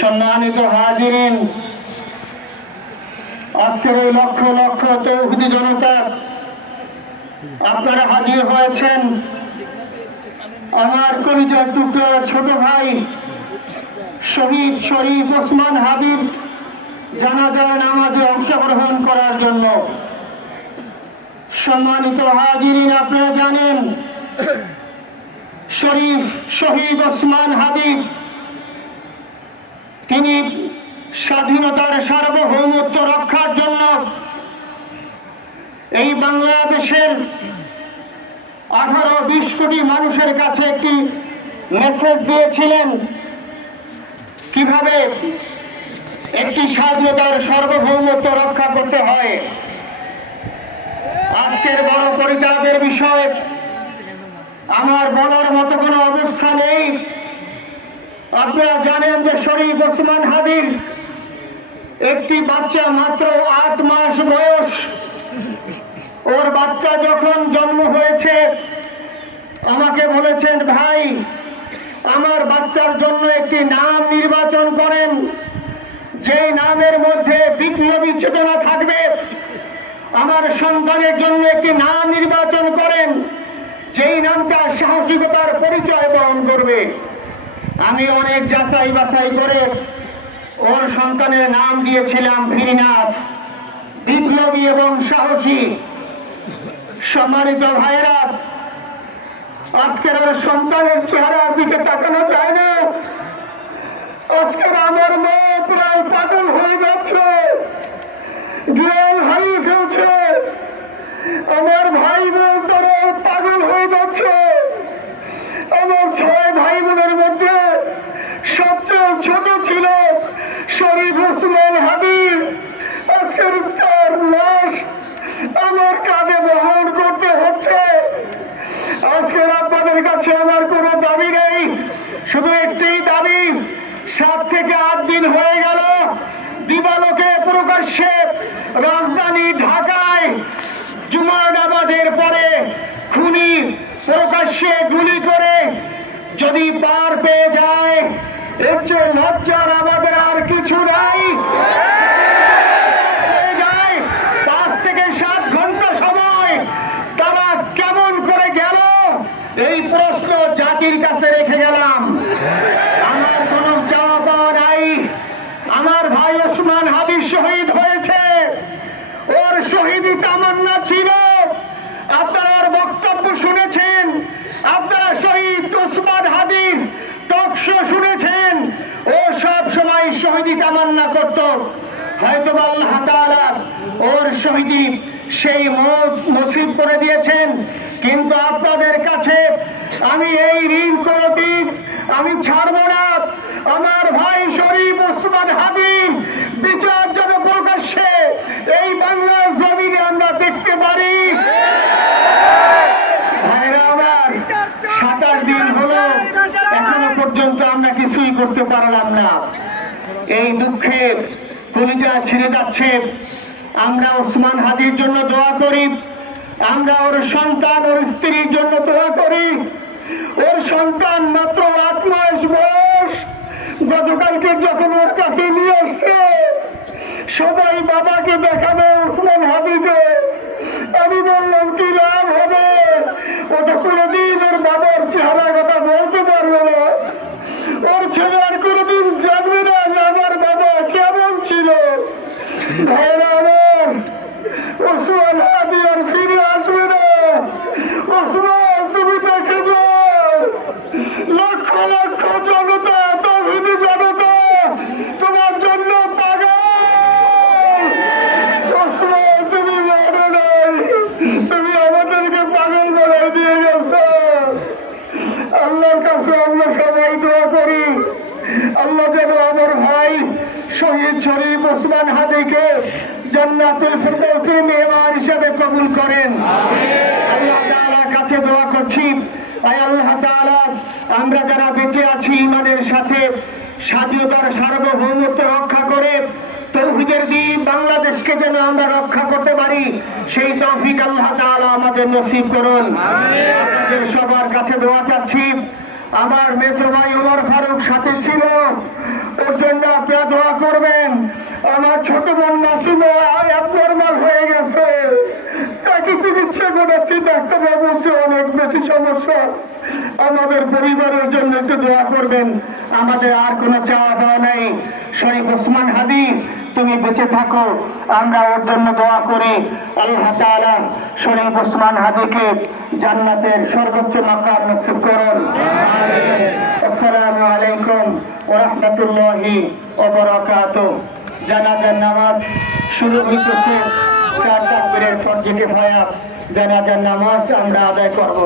সম্মানিত হাজিরিন, আজকের এই লক্ষ লক্ষ তৌহিদি জনতা আপনারা হাজির হয়েছেন আমার কলিজার টুকরা ছোট ভাই শহীদ শরীফ ওসমান হাদির জানাজার নামাজে অংশগ্রহণ করার জন্য। সম্মানিত হাজিরিন, আপনারা জানেন শহীদ ওসমান হাদি তিনি স্বাধীনতার সার্বভৌমত্ব রক্ষার জন্য এই বাংলাদেশের 18-20 কোটি মানুষের কাছে একটি মেসেজ দিয়েছিলেন কিভাবে একটি স্বাধীনতার সার্বভৌমত্ব রক্ষা করতে হয়। আজকের বড় পরিতাপের বিষয়, আমার বলার মতো কোনো অবস্থা নেই। আপনারা জানেন যে শরীফ ওসমান হাদির একটি বাচ্চা মাত্র 8 মাস বয়স। ওর বাচ্চা যখন জন্ম হয়েছে আমাকে বলেছেন, ভাই আমার বাচ্চার জন্য একটি নাম নির্বাচন করেন, যেই নামের মধ্যে বিপ্লবী চেতনা থাকবে। আমার সন্তানের জন্য একটি নাম নির্বাচন করেন, যেই নামটা সাহসিকতার পরিচয় বহন করবে। আমি অনেক যাচাই বাছাই করে ওর সন্তানের নাম দিয়েছিলাম ফিরিনাস, বিপ্লবী এবং সাহসী। সম্মানিত ভাইয়েরা, আজকের ওর সন্তানের চেহারার দিকে তাকানো যায় না। আজকের আমার মা প্রায় পাগল হয়ে যাচ্ছে, জ্ঞান হারিয়ে ফেলছে। আমার ভাই বোন তারা পাগল হয়ে যাচ্ছে। আমার 6 ভাই বোনের মধ্যে সবচেয়ে ছোট ছিল শরীফ ওসমান হাদি। আজকের তার লাশ আমার কাঁধে বহন করতে হচ্ছে। আজকের আপনাদের কাছে আমার কোনো দাবি নেই, শুধু একটি দাবি। 7 থেকে 8 দিন হয়ে গেল দিবালোকে প্রকাশ্যে রাজধানী ঢাকায় জুমার নামাজের পরে খুনি প্রকাশ্যে গুলি করে যদি পার পেয়ে যায়, এর চেয়ে লজ্জার আমাদের আর কিছু নাই। 5 থেকে 7 ঘন্টা সময় তারা কেমন করে গেল, এই প্রশ্ন জাতির কাছে রেখে গেলাম। আমার কোনো চাওয়া পাওয়া নাই। আমার ভাই ওসমান হাদি শহীদ হয়েছে, ওর শহীদি তামান্না ছিল। আপনারা ওর বক্তব্য শুনেছেন, আপনারা শহীদ ওসমান হাদির টকশো শুনেছেন। ও সব সময় শহীদি তামান্না করত। হয়তো আল্লাহ তাআলা ওর শহীদি সেই মত নসিব করে দিয়েছেন। কিন্তু আপনাদের কাছে আমি এই ঋণ কোনদিন আমি ছাড়বো না। আমার ভাই শরীফ ওসমান হাদির বিচার যেন প্রকাশ্যে এই বাংলার জমিনে আমরা দেখতে পারি। 27 দিন হলো, এখনো পর্যন্ত আমরা কিছুই করতে পারলাম না। এই দুঃখে কলিজা ছিঁড়ে যাচ্ছে। আমরা ওসমান হাদির জন্য দোয়া করি, আমরা ওর সন্তান ওর স্ত্রীর জন্য দোয়া করি। ওর সন্তান মাত্র 8 মাস বয়স। গতকালকে যখন ওর কাছে নিয়ে আসছে, সবাই বাবাকে দেখাবে ওসমান হাদিকে। আমি বললাম কি লাভ হবে, ও তো কোনোদিন ওর বাবার চেহারা কথা বলতে পারবে না। ওর ছেলে আর কোনোদিন জানবে না যে আমার বাবা কেমন ছিল। ওসমান হাদি আর ফিরে আসবে না। ওসমান, তুমি দেখে যাও, লক্ষ লক্ষ জনতা, তৌহিদি জনতা তোমার জন্য পাগল। ওসমান, তুমি জানো নাই, তুমি আমাদেরকে পাগল বানাই দিয়ে গেছো। আল্লাহর কাছে আমরা সবাই দোয়া করি, আল্লাহ যেন আমার ভাই শহীদ শরীফ ওসমান হাদিকে জান্নাতুল ফিরদাউসের মেহমান হিসেবে কবুল করেন। আল্লাহ তাআলার কাছে দোয়া করছি, আয় আল্লাহ তাআলা, আমরা যারা বেঁচে আছি ইমানের সাথে স্বাধীনতার সার্বভৌমত্ব রক্ষা করে তৌহিদের দ্বীপ বাংলাদেশকে যেন আমরা রক্ষা করতে পারি, সেই তৌফিক আল্লাহ তাআলা আমাদের নসিব করুন। আপনাদের সবার কাছে দোয়া চাচ্ছি। আমার মেজো ভাই ওমর ফারুক সাথে ছিল, ও জন্য আপনারা দোয়া করবেন। আমার ছোট বোন নাসিমা অ্যাবনর্মাল হয়ে গেছে, তাকে চিকিৎসা করাচ্ছি, ডাক্তারবাবু বলছে অনেক বেশি সমস্যা। আমাদের পরিবারের জন্য একটু দোয়া করবেন। আমাদের আর কোনো চাওয়া দেওয়া নেই। শরীফ ওসমান হাদি তুমি বেঁচে থাকো, আমরা ওর জন্য দোয়া করি। আল্লাহ তাআলা শরীফ ওসমান হাদিকে জান্নাতের সর্বোচ্চ মাকাম নসিব করুন। আসসালামু আলাইকুম ওয়া রাহমাতুল্লাহি ওয়া বারাকাতুহু। জানাজার নামাজ শুরু হইতেছে, 4 তাকবীরের পর যেটি হয় জানাজার নামাজ আমরা আদায় করব।